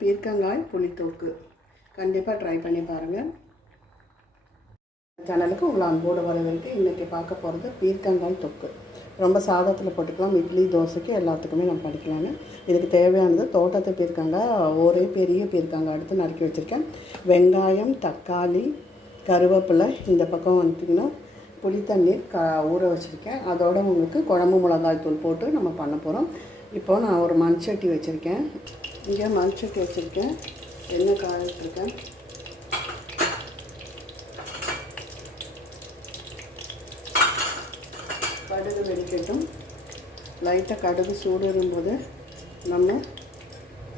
பீர்க்கங்காய் புளித்தோக்கு. கண்டிப்பாக ட்ரை பண்ணி பாருங்கள் சேனலுக்கு உங்களை அன்போடு வரவேற்று இன்றைக்கி பார்க்க போகிறது பீர்க்கங்காய் தொக்கு. ரொம்ப சாதத்தில் போட்டுக்கலாம். இட்லி தோசைக்கு எல்லாத்துக்குமே நம்ம படிக்கலாங்க. இதுக்கு தேவையானது தோட்டத்தை பீர்க்கங்காய் ஒரே பெரிய பீர்க்கங்காய் எடுத்து நறுக்கி வச்சுருக்கேன். வெங்காயம் தக்காளி கருவேப்பிலை இந்த பக்கம் வந்துட்டிங்கன்னா புளி தண்ணீர் க ஊற வச்சுருக்கேன். அதோட உங்களுக்கு குழம்பு மிளகாய் தூள் போட்டு நம்ம பண்ண போகிறோம் இப்போ நான் ஒரு மண்சட்டி வச்சுருக்கேன். இங்கே மண்சட்டி வச்சுருக்கேன். எண்ணெய் காய வச்சுருக்கேன். கடுகு வெடிக்கட்டும். லைட்டாக கடுகு சூடுறும்போது நம்ம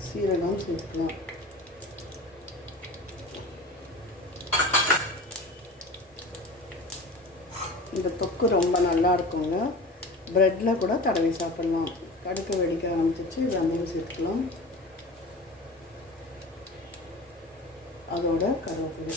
சீரகம் சேர்த்துக்கலாம் இந்த தொக்கு ரொம்ப நல்லா இருக்குங்க ப்ரெட்டில் கூட தடவி சாப்பிட்லாம். கடுக்க வெடிக்க ஆரம்பிச்சிச்சு வெந்தயம் சேர்த்துக்கலாம். அதோட கருவேப்பிலை.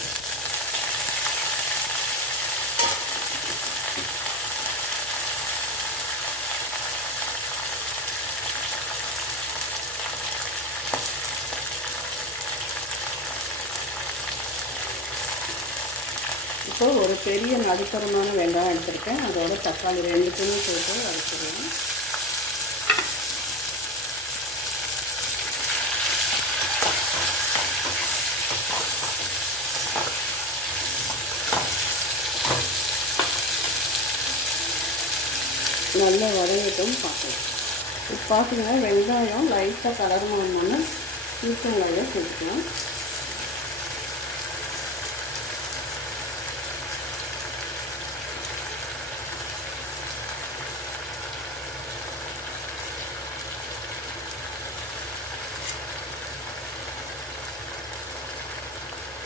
இப்போ ஒரு பெரிய நடுத்தரமான வெங்காயம் எடுத்திருக்கேன். அதோட தக்காளி ரெண்டுத்தையும் போட்டு அரைச்சிடுவேன். நல்லா வதங்கட்டும் பார்க்கலாம். இப்போ பார்த்தீங்கன்னா வெங்காயம் லைட்டாக கலர் மாறினோன்னு பீக்கங்காயை சேர்த்துக்கலாம்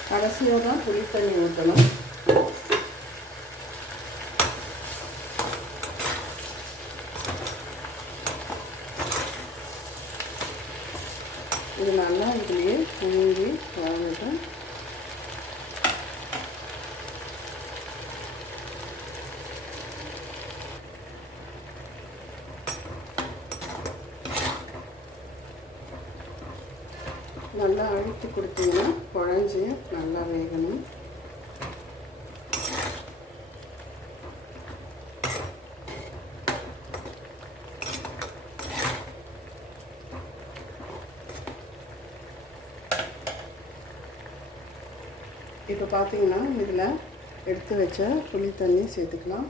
கடைசியாக தான் புளி தண்ணி ஊற்றணும். இது நல்லா இதுலேயே மூங்கி வளர்ந்துட்டு நல்லா அழுத்தி கொடுத்தீங்கன்னா குழஞ்சி நல்லா வேகணும். இப்போ பார்த்தீங்கன்னா இதில் எடுத்து வச்ச புளி தண்ணி சேர்த்துக்கலாம்.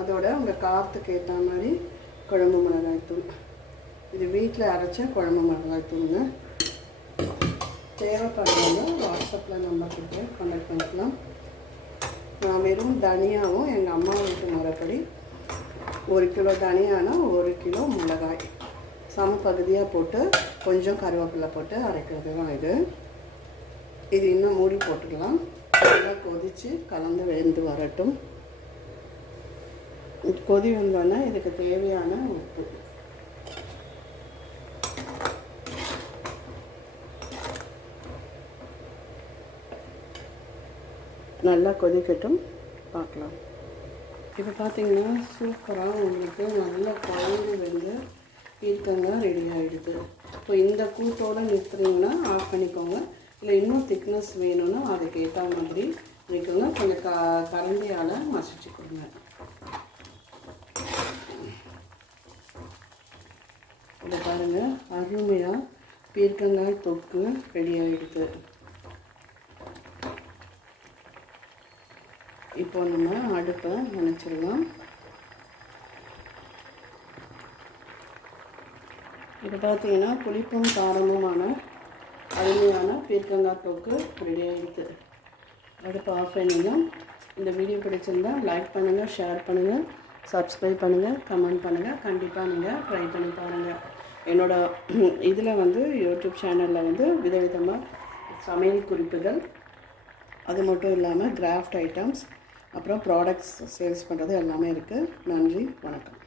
அதோட உங்கள் காரத்துக்கு ஏற்ற மாதிரி குழம்பு மிளகாய் தூள் இது வீட்டில் அரைச்ச குழம்பு மிளகாய் தூங்க தேவைப்படுறவங்க வாட்ஸ்அப்பில் நம்ம கிட்டே கான்டாக்ட் பண்ணிக்கலாம். நான் வெறும் தனியாகவும் எங்கள் அம்மா வீட்டு முறைப்படி ஒரு கிலோ தனியானா ஒரு கிலோ மிளகாய். சம பகுதியாக போட்டு கொஞ்சம் கருவேப்பிலை போட்டு அரைக்கிறது தான் இது. இது இன்னும் மூடி போட்டுக்கலாம். நல்லா கொதித்து கலந்து வெந்து வரட்டும். கொதி வந்தோடனே இதுக்கு தேவையான உப்பு. நல்லா கொதிக்கட்டும். பார்க்கலாம். இப்போ பார்த்தீங்கன்னா சூப்பராக உங்களுக்கு நல்ல குழம்பு வந்து பீர்க்கங்காய் ரெடி ஆகிடுது இப்போ இந்த கூட்டோடு நிறுத்துறீங்கன்னா ஆஃப் பண்ணிக்கோங்க. இல்லை இன்னும் திக்னஸ் வேணும்னா அதுக்கு ஏற்ற மாதிரி வைக்கோங்க கொஞ்சம் க கரண்டியால் மசிச்சு கொடுங்க. இதை பாருங்கள் அருமையாக பீர்க்கங்காய் தொக்கு ரெடி ஆகிடுது இப்போ நம்ம அடுப்பை நினச்சிடலாம். இது பார்த்தீங்கன்னா புளிப்பும் காரமுமான அருமையான பீர்க்கங்காய் தொக்கு ரெடி ஆகிடுது அடுப்பு ஆஃப் பண்ணிடலாம். இந்த வீடியோ பிடிச்சிருந்தா லைக் பண்ணுங்கள் ஷேர் பண்ணுங்கள் சப்ஸ்கிரைப் பண்ணுங்கள் கமெண்ட் பண்ணுங்கள் கண்டிப்பாக நீங்கள் ட்ரை பண்ணி பாருங்கள் என்னோடய இதில் வந்து யூடியூப் சேனலில் வந்து விதவிதமாக சமையல் குறிப்புகள். அது மட்டும் இல்லாமல் கிராஃப்ட் ஐட்டம்ஸ் அப்புறம் ப்ராடக்ட்ஸ் சேல்ஸ் பண்ணுறது எல்லாமே இருக்குது நன்றி வணக்கம்.